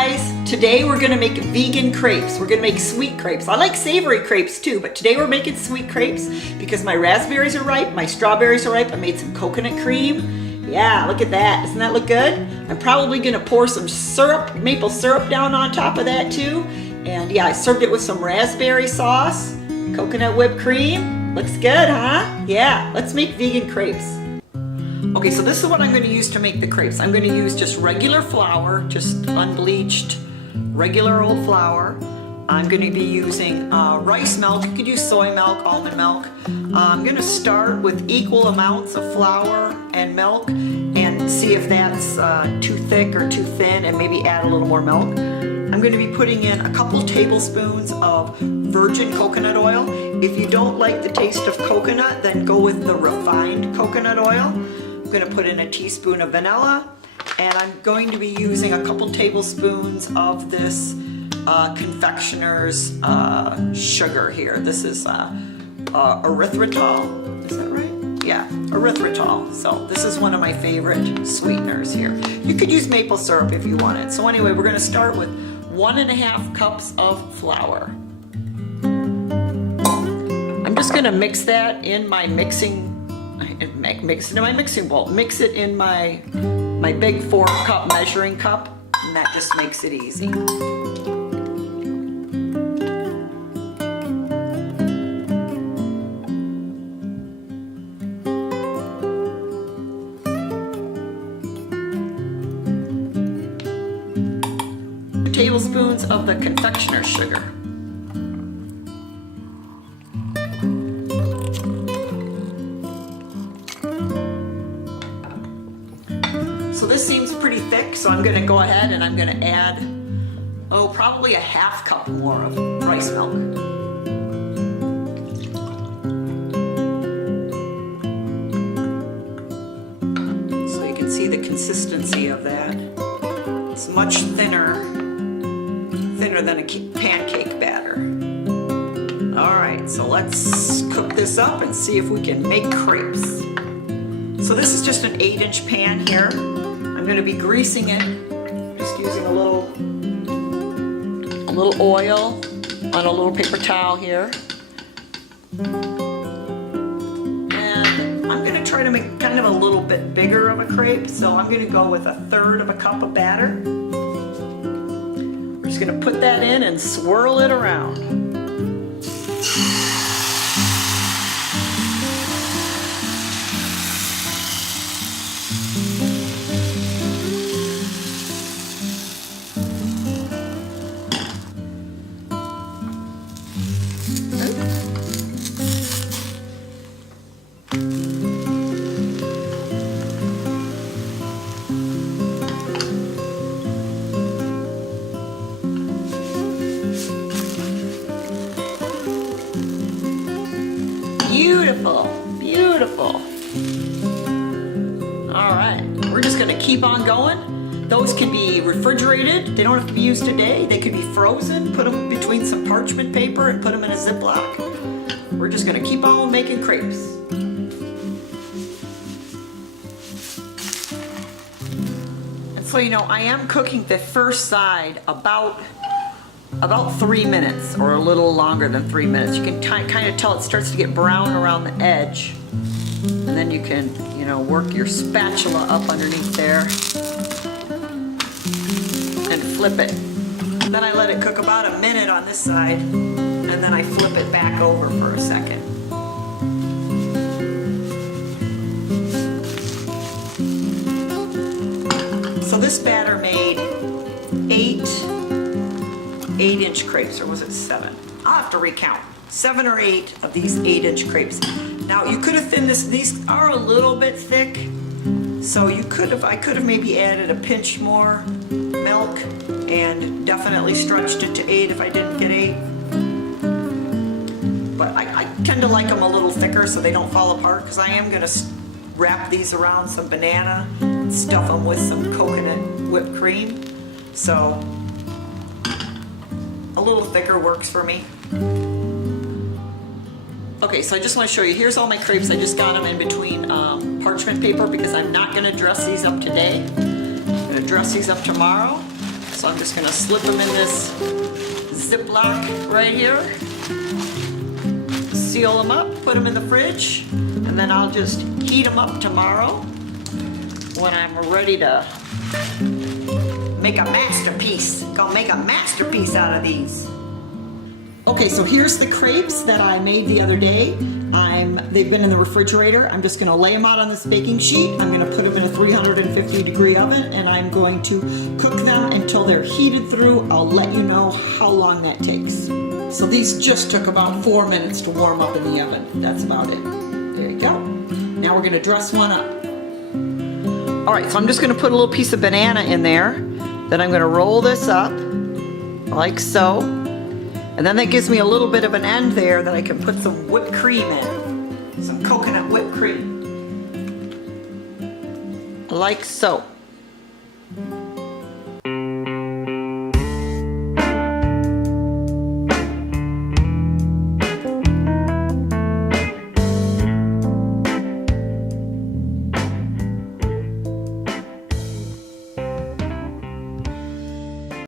guys, today we're gonna make vegan crepes. We're gonna make sweet crepes. I like savory crepes too, but today we're making sweet crepes because my raspberries are ripe, my strawberries are ripe. I made some coconut cream. Yeah, look at that. Doesn't that look good? I'm probably gonna pour some syrup, maple syrup down on top of that too. And yeah, I served it with some raspberry sauce, coconut whipped cream. Looks good, huh? Yeah, let's make vegan crepes. Okay, so this is what I'm going to use to make the crepes. I'm going to use just regular flour, just unbleached, regular old flour. I'm going to be using rice milk. You could use soy milk, almond milk. I'm going to start with equal amounts of flour and milk and see if that's too thick or too thin, and maybe add a little more milk. I'm going to be putting in a couple tablespoons of virgin coconut oil. If you don't like the taste of coconut, then go with the refined coconut oil. I'm going to put in a teaspoon of vanilla, and I'm going to be using a couple tablespoons of this confectioner's sugar here. This is erythritol. Is that right? Yeah, erythritol. So this is one of my favorite sweeteners here. You could use maple syrup if you wanted. So anyway, we're going to start with 1.5 cups of flour. I'm just going to mix that in my mix it in my mixing bowl. Mix it in my big 4-cup measuring cup, and that just makes it easy. Tablespoons of the confectioner's sugar. So this seems pretty thick, so I'm going to go ahead and I'm going to add, probably 1/2 cup more of rice milk. So you can see the consistency of that. It's much thinner than a pancake batter. All right, so let's cook this up and see if we can make crepes. So this is just an 8-inch pan here. I'm going to be greasing it, just using a little oil on a little paper towel here. And I'm going to try to make kind of a little bit bigger of a crepe, so I'm going to go with 1/3 cup of batter. We're just going to put that in and swirl it around. Beautiful, beautiful. All right, we're just gonna keep on going. Those can be refrigerated. They don't have to be used today. They could be frozen. Put them between some parchment paper and put them in a Ziploc. We're just gonna keep on making crepes. And so, you know, I am cooking the first side about 3 minutes, or a little longer than 3 minutes. You can kind of tell it starts to get brown around the edge, and then you can, you know, work your spatula up underneath there and flip it. Then I let it cook about a minute on this side, and then I flip it back over for a second. So this batter made 8-inch crepes, or was it 7? I'll have to recount. 7 or 8 of these 8-inch crepes. Now you could have thinned this. These are a little bit thick, so I could have maybe added a pinch more milk and definitely stretched it to 8 if I didn't get 8. But I tend to like them a little thicker so they don't fall apart, because I am going to wrap these around some banana, stuff them with some coconut whipped cream. So a little thicker works for me. Okay, so I just want to show you, here's all my crepes. I just got them in between parchment paper because I'm not going to dress these up today. I'm going to dress these up tomorrow. So I'm just gonna slip them in this Ziploc right here. Seal them up, put them in the fridge, and then I'll just heat them up tomorrow when I'm ready to make a masterpiece. Gonna make a masterpiece out of these. Okay, so here's the crepes that I made the other day. They've been in the refrigerator. I'm just gonna lay them out on this baking sheet. I'm gonna put them in a 350-degree oven, and I'm going to cook them until they're heated through. I'll let you know how long that takes. So these just took about 4 minutes to warm up in the oven. That's about it. There you go. Now we're gonna dress one up. All right, so I'm just gonna put a little piece of banana in there. Then I'm gonna roll this up like so. And then that gives me a little bit of an end there that I can put some whipped cream in. Some coconut whipped cream. Like so.